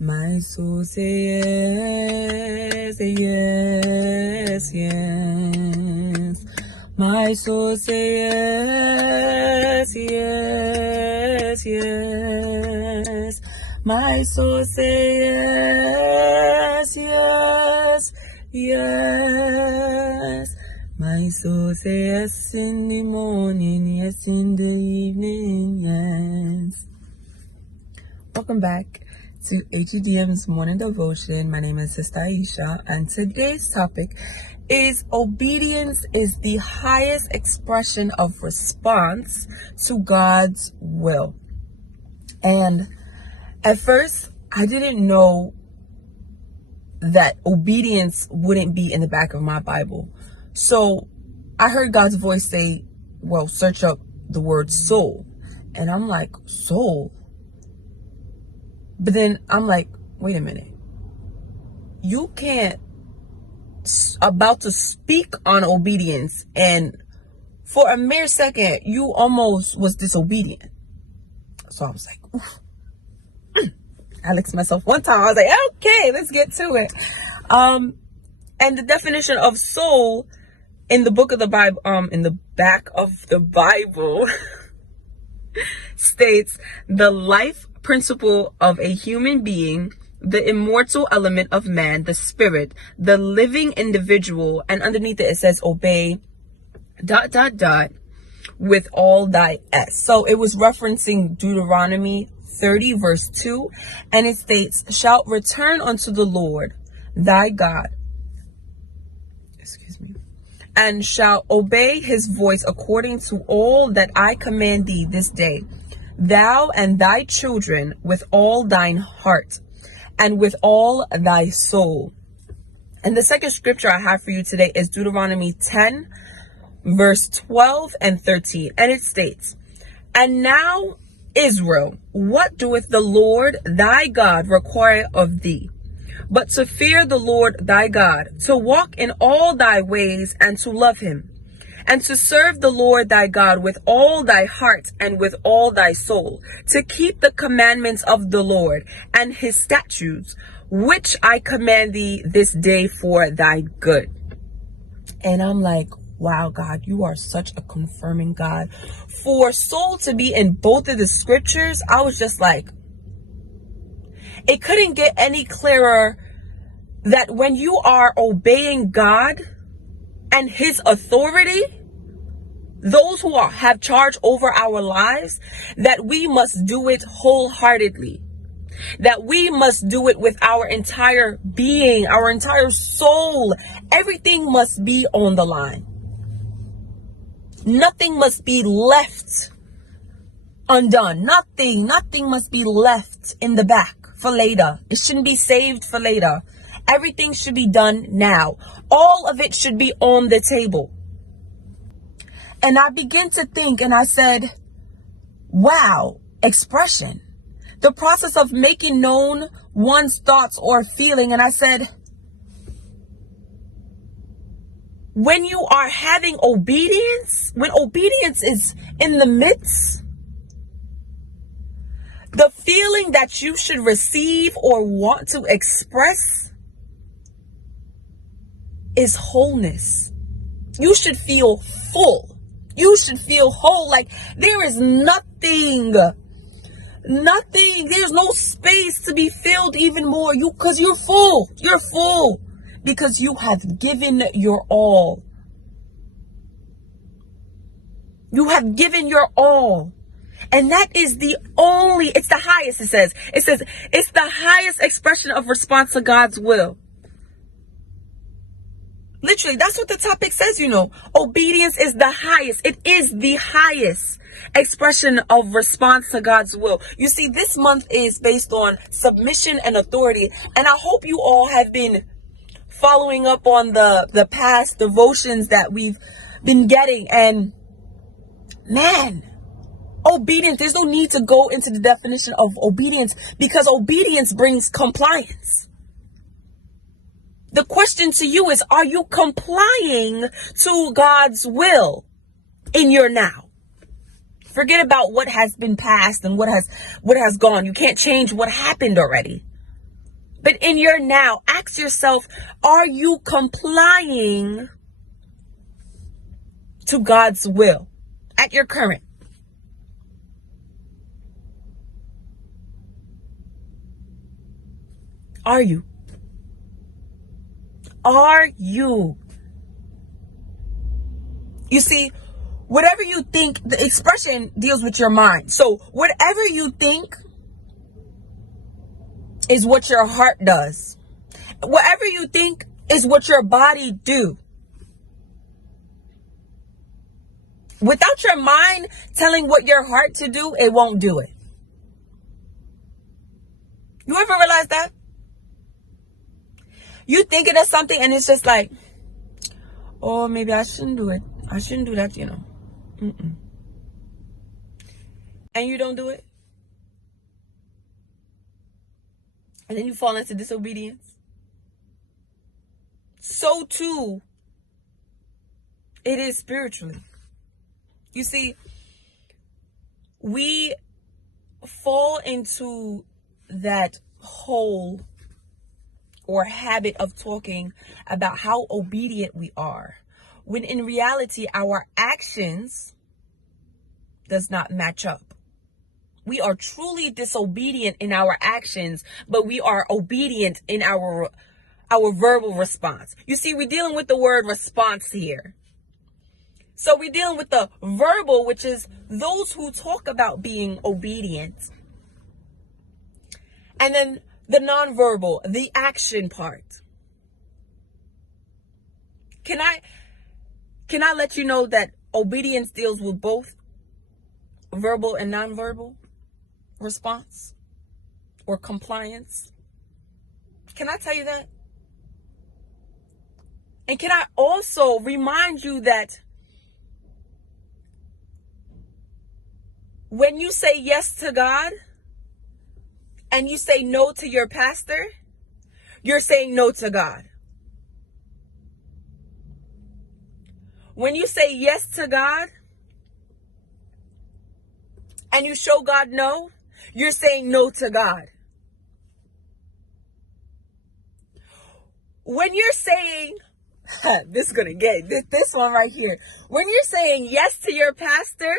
My soul say yes, yes, yes. My soul say yes, yes, yes. My soul say yes, yes, yes. My soul say yes in the morning, yes in the evening, yes. Welcome back to HEDM's Morning Devotion. My name is Sister Aisha, and today's topic is obedience is the highest expression of response to God's will. And at first, I didn't know that obedience wouldn't be in the back of my Bible. So I heard God's voice say, well, search up the word soul. And I'm like, soul? But then I'm like, wait a minute. You can't about to speak on obedience, and for a mere second, you almost was disobedient. So I was like, oof. I licked myself one time. I was like, okay, let's get to it. And the definition of soul in the book of the Bible, in the back of the Bible states the life principle of a human being, the immortal element of man, the spirit, the living individual, and underneath it says obey ... with all thy s. So it was referencing Deuteronomy 30 verse 2, and it states, shalt return unto the Lord thy God, and shall obey his voice according to all that I command thee this day, thou and thy children with all thine heart and with all thy soul. And the second scripture I have for you today is Deuteronomy 10 verse 12 and 13. And it states, and now Israel, what doeth the Lord thy God require of thee, but to fear the Lord thy God, to walk in all thy ways, and to love him, and to serve the Lord thy God with all thy heart and with all thy soul, to keep the commandments of the Lord and his statutes, which I command thee this day for thy good. And I'm like, wow, God, you are such a confirming God. For soul to be in both of the scriptures, I was just like, it couldn't get any clearer that when you are obeying God and his authority, those who have charge over our lives, that we must do it wholeheartedly, that we must do it with our entire being, our entire soul. Everything must be on the line. Nothing must be left undone. Nothing must be left in the back for later. It shouldn't be saved for later. Everything should be done now. All of it should be on the table. And I began to think, and I said, wow, expression. The process of making known one's thoughts or feeling. And I said, when you are having obedience, when obedience is in the midst, the feeling that you should receive or want to express is wholeness. You should feel full. You should feel whole. Like there is nothing, there's no space to be filled even more. Because you're full. You're full because you have given your all. You have given your all. And that is it's the highest, it says it's the highest expression of response to God's will. Literally, that's what the topic says, Obedience is the highest. It is the highest expression of response to God's will. You see, this month is based on submission and authority. And I hope you all have been following up on the past devotions that we've been getting. And man, obedience, there's no need to go into the definition of obedience because obedience brings compliance. The question to you is, are you complying to God's will in your now? Forget about what has been past and what has gone. You can't change what happened already. But in your now, ask yourself, are you complying to God's will at your current? Are you? Are you? You see, whatever you think, the expression deals with your mind. So whatever you think is what your heart does. Whatever you think is what your body do. Without your mind telling what your heart to do, it won't do it. You ever realize that? You thinking of something and it's just like, oh, maybe I shouldn't do it. I shouldn't do that, Mm-mm. And you don't do it. And then you fall into disobedience. So too, it is spiritually. You see, we fall into that hole or habit of talking about how obedient we are, when in reality, our actions does not match up. We are truly disobedient in our actions, but we are obedient in our verbal response. You see, we're dealing with the word response here. So we're dealing with the verbal, which is those who talk about being obedient. And then the nonverbal, the action part. Can I let you know that obedience deals with both verbal and nonverbal response or compliance? Can I tell you that? And can I also remind you that when you say yes to God and you say no to your pastor, you're saying no to God. When you say yes to God and you show God no, you're saying no to God. When you're saying, this is going to get this one right here. When you're saying yes to your pastor,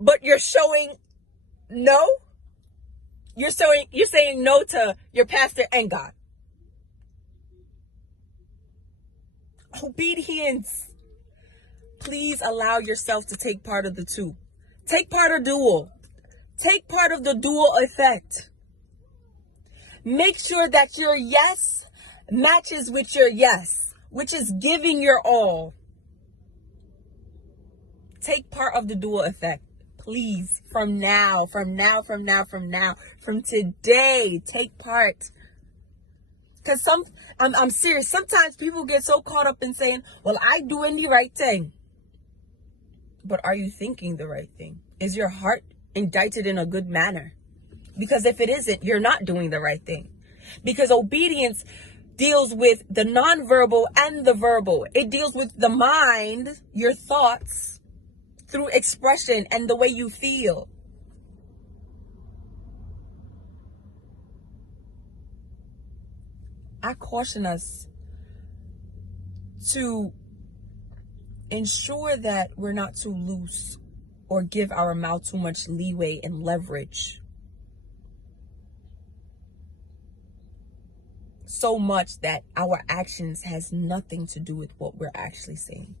but you're showing no, you're saying no to your pastor and God. Obedience. Please allow yourself to take part of the two. Take part of dual. Take part of the dual effect. Make sure that your yes matches with your yes, which is giving your all. Take part of the dual effect. Please, from today, take part. Because I'm serious. Sometimes people get so caught up in saying, well, I doing the right thing. But are you thinking the right thing? Is your heart indicted in a good manner? Because if it isn't, you're not doing the right thing. Because obedience deals with the nonverbal and the verbal. It deals with the mind, your thoughts, through expression and the way you feel. I caution us to ensure that we're not too loose or give our mouth too much leeway and leverage. So much that our actions has nothing to do with what we're actually saying.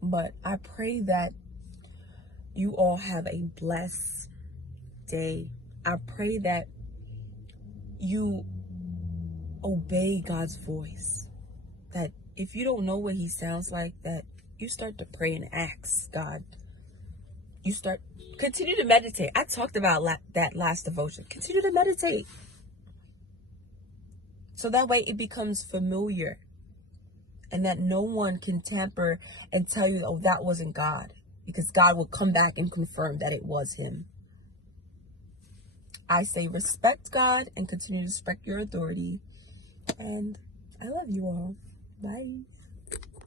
But I pray that you all have a blessed day. I pray that you obey God's voice. That if you don't know what he sounds like, that you start to pray and ask God. Continue to meditate. I talked about that last devotion. Continue to meditate. So that way it becomes familiar. And that no one can tamper and tell you, oh, that wasn't God. Because God will come back and confirm that it was him. I say respect God and continue to respect your authority. And I love you all. Bye.